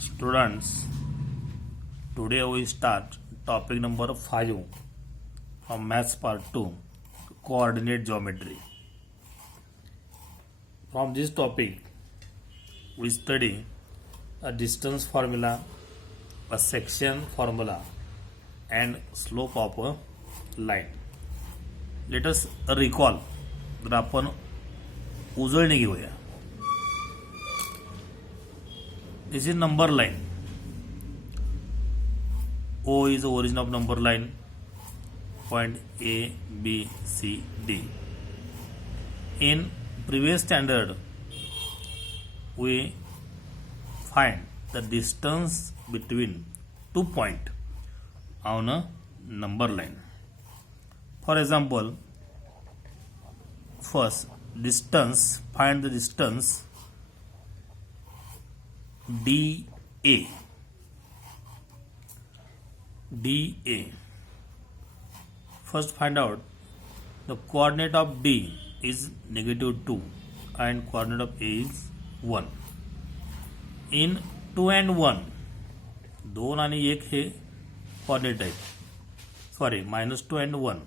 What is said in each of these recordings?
Students, today we start topic number 5 from Maths Part 2, Coordinate Geometry. From this topic, we study a distance formula, a section formula, and slope of a line. Let us recall तर आपण उजळणी घेऊया. This is number line. O is the origin of number line. Point A, B, C, D. In previous standard, we find the distance between 2 points on a number line. For example, first distance, find the distance DA. DA. First find out the coordinate of D is -2 and coordinate of A is 1. In 2 and 1, 2 आणि 1 हे coordinate आहेत. सॉरी -2 and 1.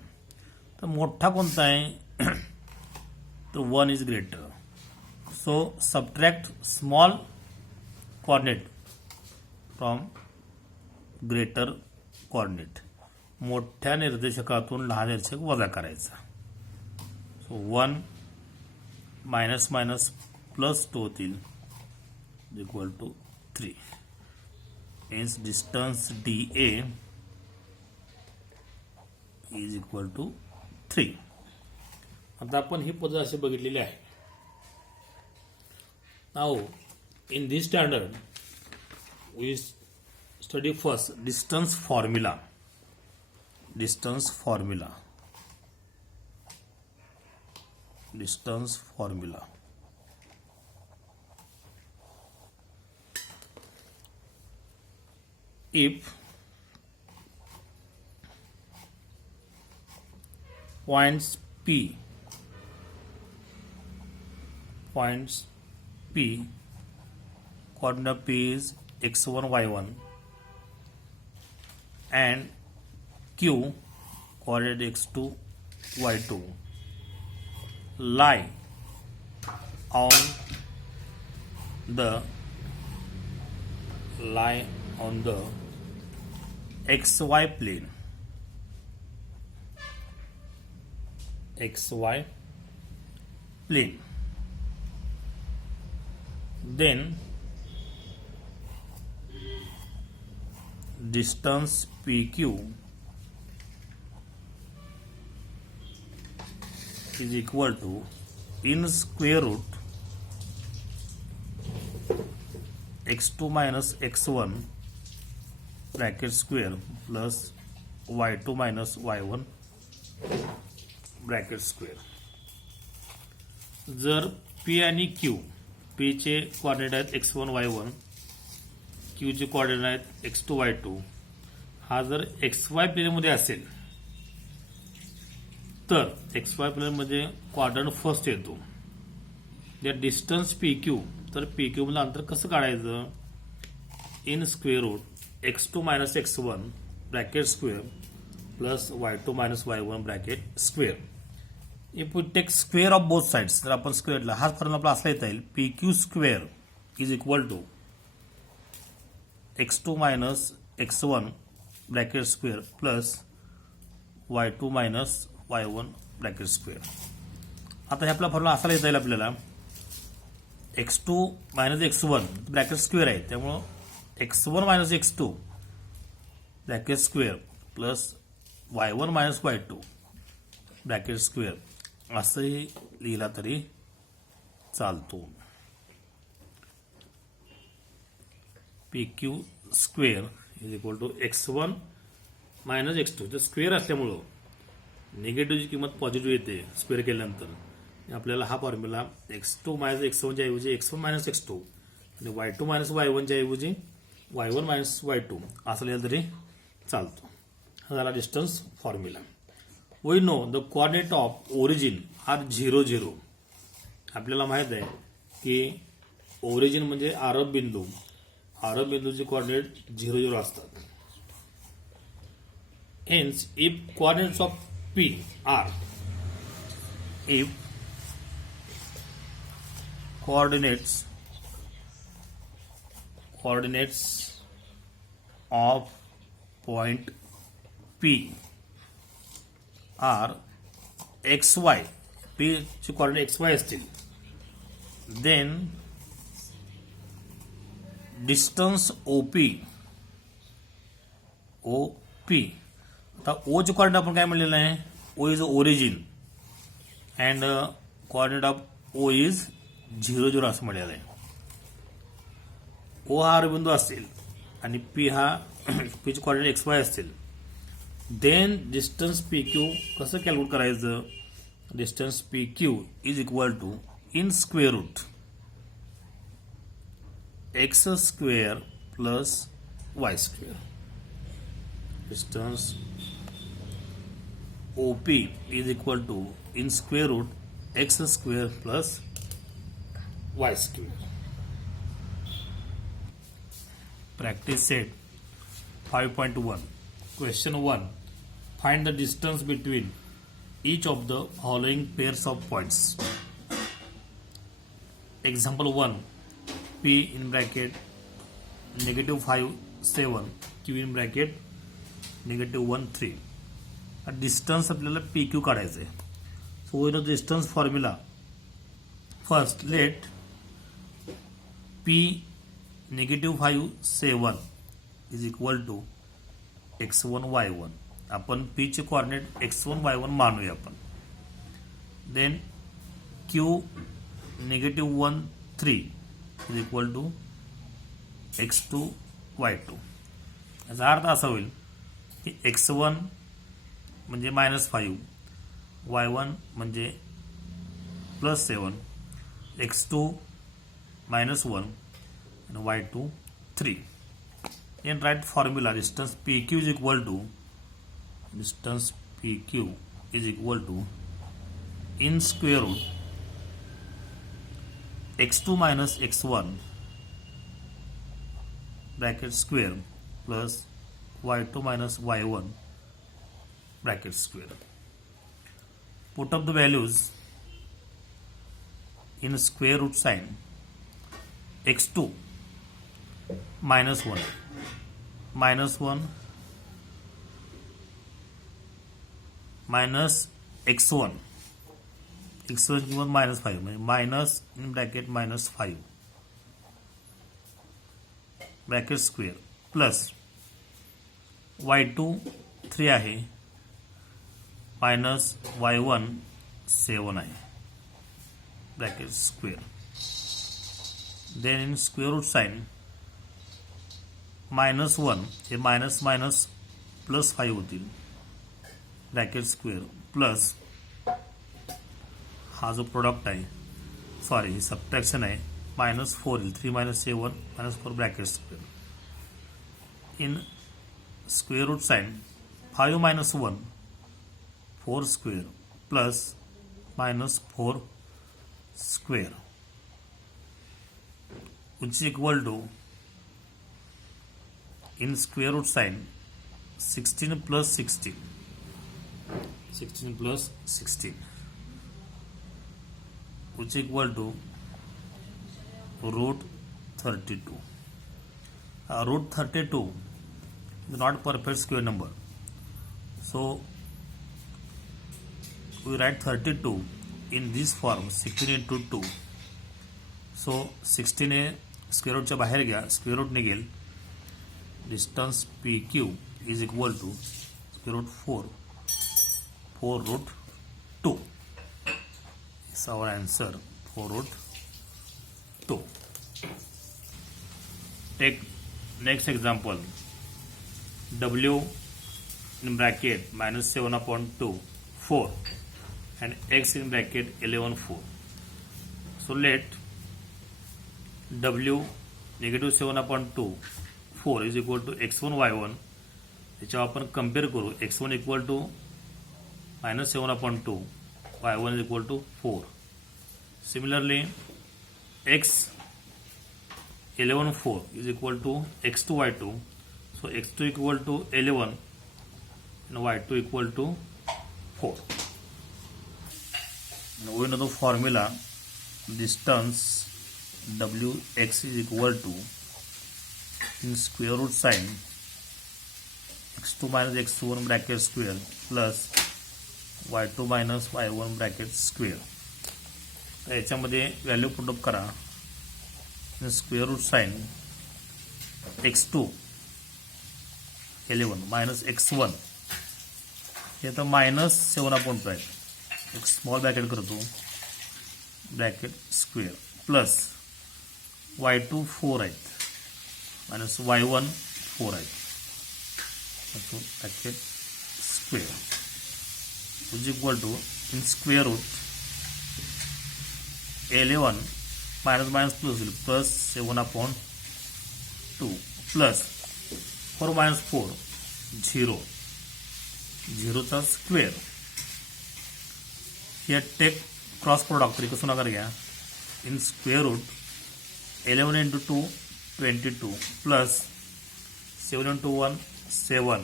तर मोठा कोणता आहे तर 1 is greater. So subtract small coordinate from greater coordinate. मोठ्या निर्देशकातून लहान निर्देशक वजा करायचा. सो 1 मायनस मायनस प्लस 2 होतील equal to 3. Means distance DA is equal to 3. आता आपण ही पद्धत अशी बघितलेली आहे. Now in this standard we study first distance formula. If points P coordinate P is x1 y1 and Q coordinate x2 y2 lie on the xy plane. Then distance PQ is equal to in square root x2 minus x1 bracket square plus y2 minus y1 bracket square. जर P आणि Q, P चे कोऑर्डिनेट आहेत x1 y1, Q चे कोऑर्डिनेट आहेत x2 y2, हा जर xy प्लेनमध्ये असेल तर xy प्लेनमध्ये कोऑर्डिनेट फर्स्ट येतो. या डिस्टन्स PQ, तर PQ मधलं अंतर कसं काढायचं? In square root x2 minus x1 bracket square plus y2 minus y1 bracket square. If we take square of both sides, तर आपण स्क्वेअरला हाच फॉर्म्युला आपला असला येता येईल PQ square is equal to x2 minus x1 bracket square plus y2 minus y1 bracket square. आता हे आपला फॉर्म्युला असा येता येईल आपल्याला x2 minus x1 bracket square आहे, त्यामुळं x1 minus x2 bracket square plus y1 minus y2 bracket square असंही लिहिला तरी चालतो. PQ square is equal to x1 minus x2. तर स्क्वेअर असल्यामुळं निगेटिव्हची किंमत पॉझिटिव्ह येते स्क्वेअर केल्यानंतर. आपल्याला हा फॉर्म्युला x2 मायनस x1 च्या ऐवजी x1 मायनस x2 आणि y2 मायनस y1 च्या ऐवजी y1 मायनस y2 असं लिहिलं तरी चालतो. हा झाला distance formula. We know the coordinate of origin are 0, 0. आपल्याला माहित आहे की ओरिजिन म्हणजे आरंभ बिंदू आरंभ बिंदूचे कोऑर्डिनेट 0 0 असतात. Hence if coordinates of P are if coordinates of point P are xy, P चे कोऑर्डिनेट xy असतील, then distance OP आता O चे कोऑर्डिनेट आपण काय म्हणलेलं आहे, O is origin and coordinate of O is 0 0 असं म्हणलेलं आहे. O हा बिंदू असेल आणि P हा P चे कोऑर्डिनेट XY असतील, देन डिस्टन्स PQ कसं कॅल्क्युलेट करायचं, distance PQ is equal to in square root x square plus y square. Distance OP is equal to in square root x square plus y square. Practice set 5.1. Question 1. Find the distance between each of the following pairs of points. Example 1. P in bracket -5 7, Q in bracket -1 3. Distance आपल्याला PQ काढायचं आहे. So we know distance formula. First let P -5 7 is equal to x1 y1. आपण P चे coordinate x1 y1 मानूया आपण. Then Q -1 3 is equal to x2 y2. याचा अर्थ असा होईल की x1 म्हणजे -5, y1 म्हणजे +7, x2 -1 आणि y2 3. In right formula, distance PQ is equal to in square root x2 minus x1 bracket square plus y2 minus y1 bracket square. Put up the values in square root sign. x2 -1 minus x1 किंमत -5 म्हणजे minus in bracket -5 bracket square plus y2 3 आहे minus y1 7 आहे bracket square. Then in square root sign -1 हे minus minus +5 होतील bracket square plus हा जो प्रोडक्ट आहे सॉरी ही सबट्रॅक्शन आहे -4 येईल 3 - 7 -4 bracket square. In square root sign 5 - 1 4 square plus -4 square which is equal to in square root sign 16 plus 16 which is equal to root 32. Root 32 is not perfect square number, so we write 32 in this form 16 into 2. So 16 हे square रूटच्या बाहेर घ्या square root निघेल. Distance PQ is equal to square root 4 root 2 is our answer 4 root 2. Take next example W in bracket -7/2 4 and x in bracket 11 4. So let W -7/2 4 is equal to x1 y1. त्याच्यावर आपण compare करू x1 equal to -7/2 y1 is equal to 4. Similarly x 11 4 is equal to x2 y2. So x2 equal to 11 and y2 equal to 4. Now we know the formula. Distance wx is equal to, in square root sign, x2 minus x1 bracket square plus y2 minus y1 bracket square. तर याच्यामध्ये value put up करा. In square root sign x2 11 minus x1 हे तर minus 7/5. एक small bracket करतो, bracket square plus y2 4 आहेत minus y1 4 आहेत, bracket square is equal to, in square root 11 minus minus plus होईल, प्लस 7/2 प्लस 4 माइनस 4 0, 0चा square. Here take cross product, तरी कसं नका घ्या. In square root 11 into 2 22 plus 7 into 1 7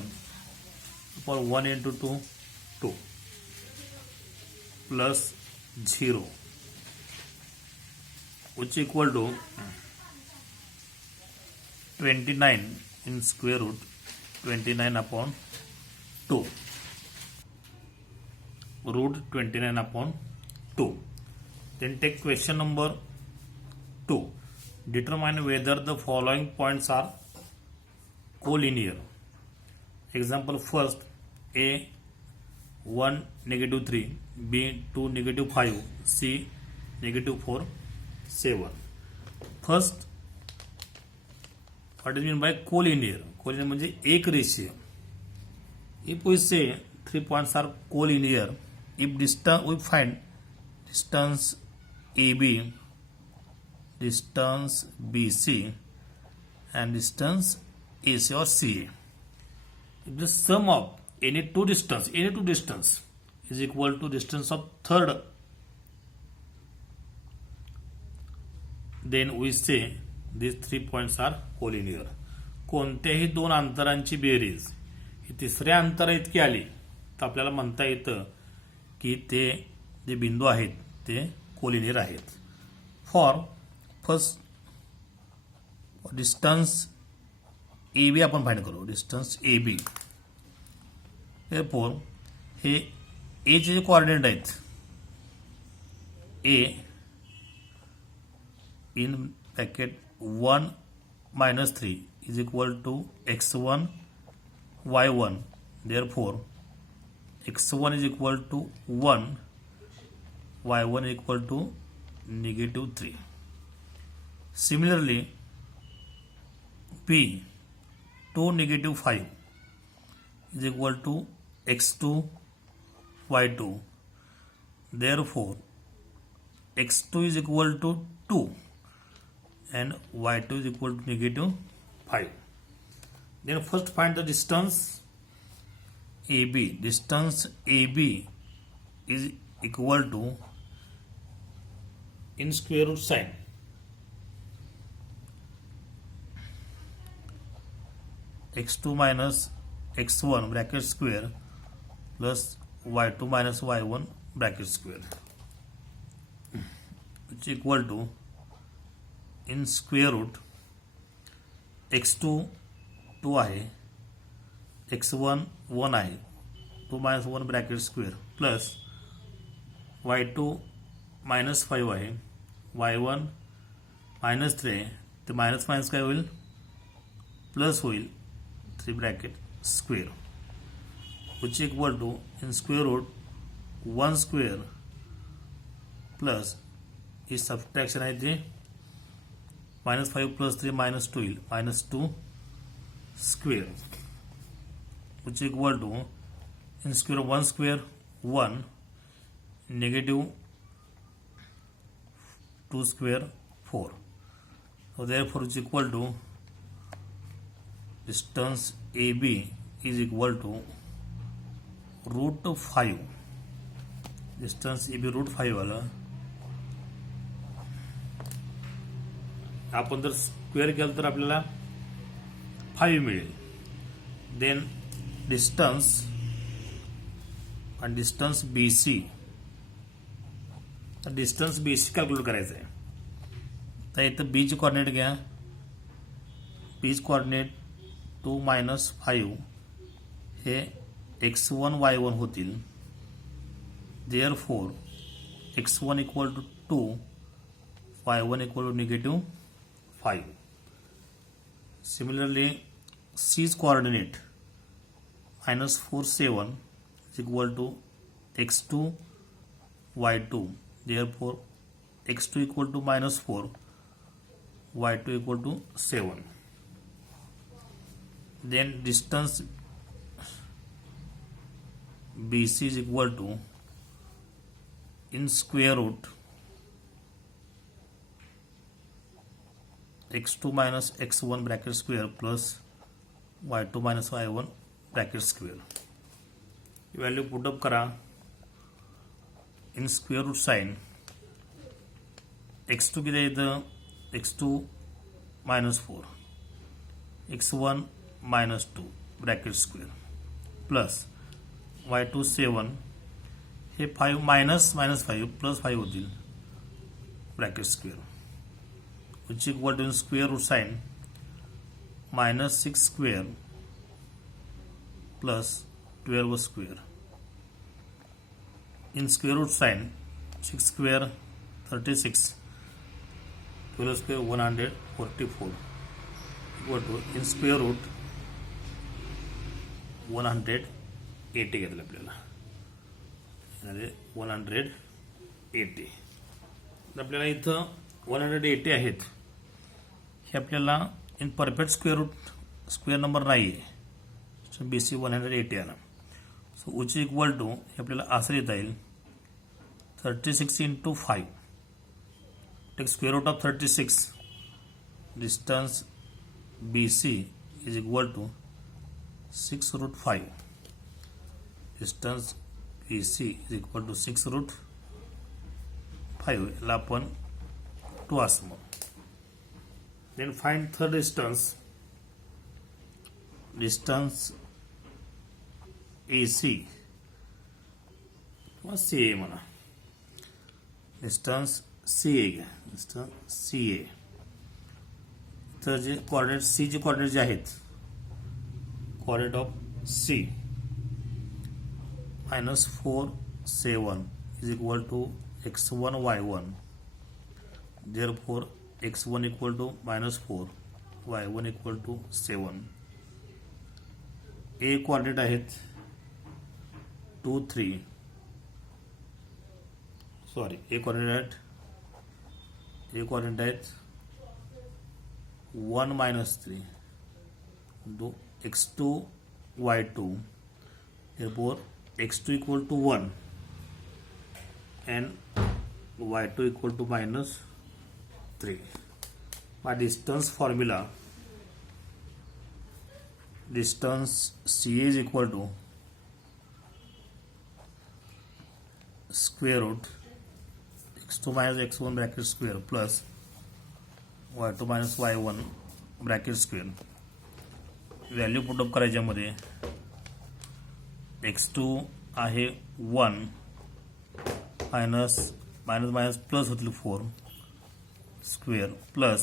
upon 1 into 2 2 plus 0 which equal to 29 in square root 29/2, root 29/2. Then take question number 2. Determine whether the following points are collinear. Example first, A 1 -3, B 2 -5, C -4 7. First, what is meant by collinear? Collinear म्हणजे एक रेषीय. If we say 3 points are collinear, if distance we find distance AB, distance BC, and distance AC or CA. If the sum of any two distance is equal to distance of third, then we say these 3 points are collinear. कोणत्याही दोन अंतरांची बेरीज ही तिसऱ्या अंतरा इतकी आली तर आपल्याला म्हणता येतं की ते जे बिंदू आहेत ते कोलिनियर आहेत. For first distance A B आपण फाइंड करू. डिस्टन्स ए बी, therefore हे ए चे जे कोऑर्डिनेट आहेत, ए in bracket 1 minus 3 is equal to x1 y1, therefore x1 is equal to 1, y1 is equal to -3. Similarly, B 2 -5 is equal to x2 y2, therefore x2 is equal to 2 and y2 is equal to -5. Then first find the distance AB. Distance AB is equal to, in square root sign, x2 minus x1 bracket square plus y2 minus y1 bracket square, which is equal to, in square root x2 2 आहे, x1 1 आहे, 2 minus 1 bracket square plus y2 minus 5 आहे, y1 minus 3 आहे, ते minus minus काय होईल, प्लस होईल, 3 bracket square, which is equal to, in square root 1 square plus ही सबट्रॅक्शन आहे ते -5 plus 3 -2 येईल, -2 square, which is equal to, in square 1 square 1, -2 square 4. So therefore it's equal to, distance AB is equal to √5. Distance AB √5 वाला आपण जर स्क्वेअर केलं तर आपल्याला 5 मिळेल. देन डिस्टन्स आणि distance BC, distance BC calculate करायचं आहे. तर इथं बीची कॉर्डिनेट घ्या. बीच कॉर्डिनेट 2 - 5 हे x1 y1 होतील. देअरफॉर x1 = 2, y1 = -5. Similarly, C's coordinate -4 7 is equal to x2 y2. Therefore, x2 = -4, y2 = 7. Then distance BC is equal to, in square root, x2 - x1 bracket square plus y2 - y1 bracket square. Value put up करा. In square root sign x2 किती आहे इथं, x2 -4, x1 -2 bracket square plus y2 7 हे 5 -5 + 5 होतील bracket square, which equal to in square root sin -6 square plus 12 square. In square root sin 6 square 36, 12 square 144, equal to in square root 180 घेतलं आपल्याला. 180 आपल्याला इथं 180 आहेत. हे आपल्याला in perfect square root square number नाही आहे. BC 180 आला. सो विच इक्वल टू हे आपल्याला असं लिहिता येईल 36 × 5. Take square root of 36. Distance BC is equal to 6√5. Distance BC is equal to 6√5. याला आपण 2 असं म्हणू. Then find third distance. Distance AC किंवा CA म्हणा. डिस्टन्स CA घ्या. Distance CA. तर जे कॉर्डिनेट C चे कॉर्डिनेट जे आहेत, coordinate of C -4 7 is equal to x1 y1. Therefore x1 = -4, y1 = 7. A coordinate आहेत 2 3, सॉरी A coordinate आहेत 1 - 3 x2 y2. Therefore x2 = 1 and y2 = -3. By distance formula, distance CA is equal to square root x2 - x1 bracket square plus y2 - y1 bracket square. Value put up करायच्यामध्ये x2 आहे 1 minus plus होतील 4 square plus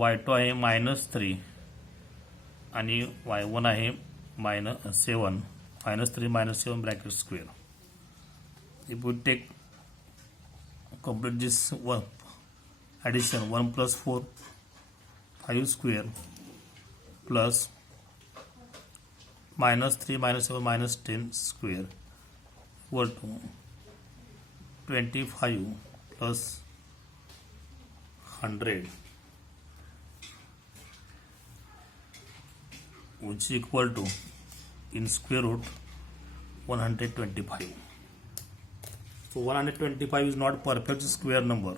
y2 आहे -3 आणि y1 आहे -7 -3 - 7 bracket square. If we take complete this one addition, 1 + 4 5 square plus -3 - 7 - 10 square equal to 25 plus 100, which is equal to in square root 125. So 125 is not perfect square number.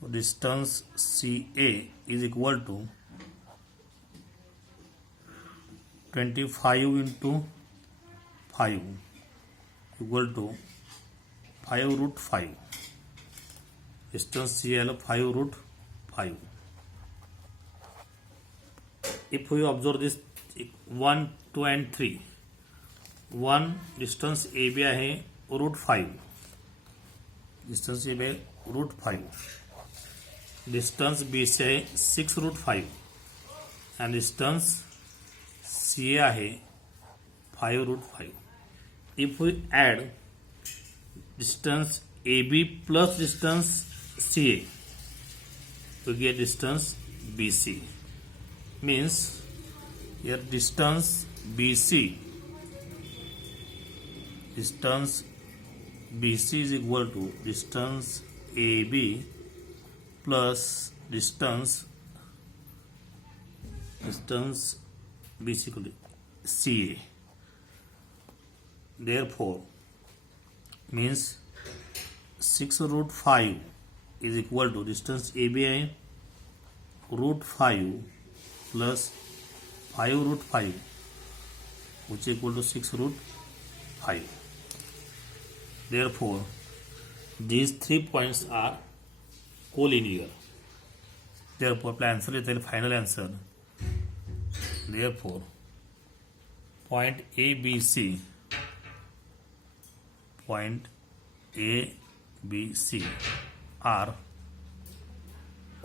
So distance CA is equal to 25 into 5 equal to 5√5. Distance CA 5√5. 5. If we observe this 1, 2 and 3, 1 distance AB आहे √5, distance AB आहे √5, distance BC आहे 6√5 and distance CA आहे 5√5. If we add distance AB plus distance CA, we get distance BC. Means here distance BC is equal to distance AB plus distance BC equal to CA. Therefore means 6√5 is equal to distance AB है √5 plus 5√5, which is equal to 6√5. Therefore these 3 points are collinear. Therefore आपला आंसर येता येईल final answer. Therefore point ABC are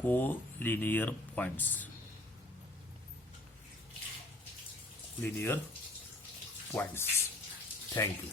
collinear points. Thank you.